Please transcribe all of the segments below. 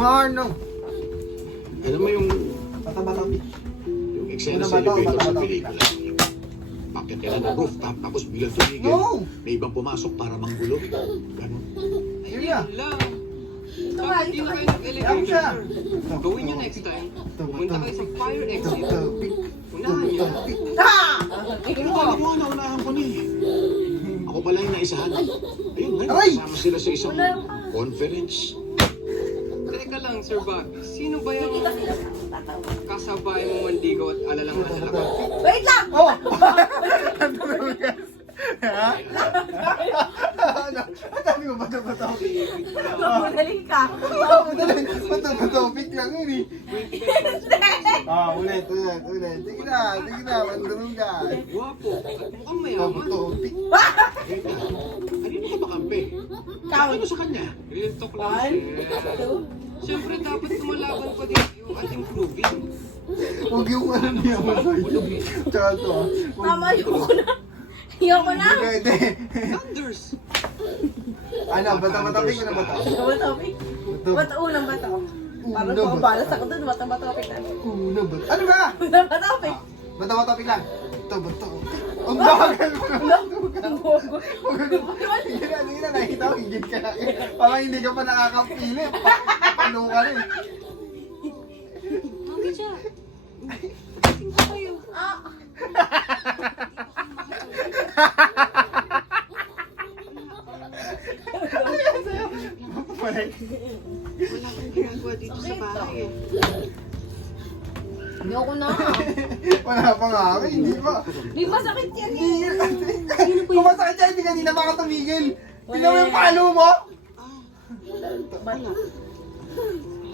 Ano? Alam mo yung Bata-bata. yung eksena sa elevator sa pelikula. Bakit ka na rooftop tapos bilang tumigil, No! may ibang pumasok para manggulo. Ganon. Ayun na. lang. Ito nga, Bakit di ito na nga. kayo Ayun nag-elevator, siya. sir? Gawin nyo next time. Pumunta kayo sa fire exit. Unahan nyo. Ah! Pero tawag mo, naunahan ko na eh. Ako pala yung naisahan. Ayun, ngayon, Aray! kasama sila sa isang conference. Teka lang, Sir Bob. Sino ba yung Kita sila tatawa. kasabay mo mandigaw at alalang nasa labas? Wait lang! Oh! Ha? Ano? Ang dami mo bata-bata. Magaling ka. Bata-topic lang yun eh. Ulit. Sige na, mandurong ka. Guwapo at mukhang mayaman. Topic. Wait na. Kanino ka ba kampe? Count. Ano sa kanya? Real talk lang, One, sir. two. Siyempre, dapat kumalaban pa din kayo at improving. Huwag yung ano niya masaya. Tsaka to ah. Mama, ayoko na. Ayoko na. Pwede. Thunders! Ano, bata-topic ko na ba to? Ano topic? Ba't unang bato? Parang Unang pakabalas ako dun. Bata-topic na. Una ba? Ano ba? Unang topic. Bata-topic lang. Bato. Ang bagal mo naman. Sige na, nakita ko, higit ka na. Parang hindi ka pa nakakapili. Paano ka rin. Mami siya. Tingnan ko kayo. Ah! Wala kang ginagawa dito sa bahay eh. Ayoko na. Wala pa nga ako, hindi pa. Di masakit yan eh. Kung masakit yan, hindi kanina makatumigil. Tingnan mo yung palo mo.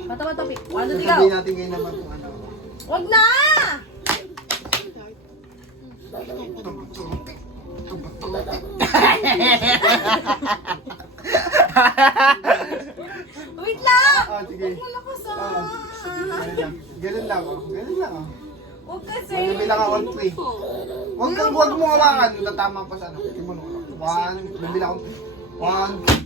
Bata-topic. One, two, ikaw. Sabihin natin ngayon naman kung ano. Wag na! Wait lang! Ah, sige. Huwag mo lakas Ah, ah. Ganun lang oh. Ganun lang oh. Huwag kasi. Bibilang ako ng 3. Huwag mo hawakan. Tatama pa sa ano. One, bibilang ako. 1,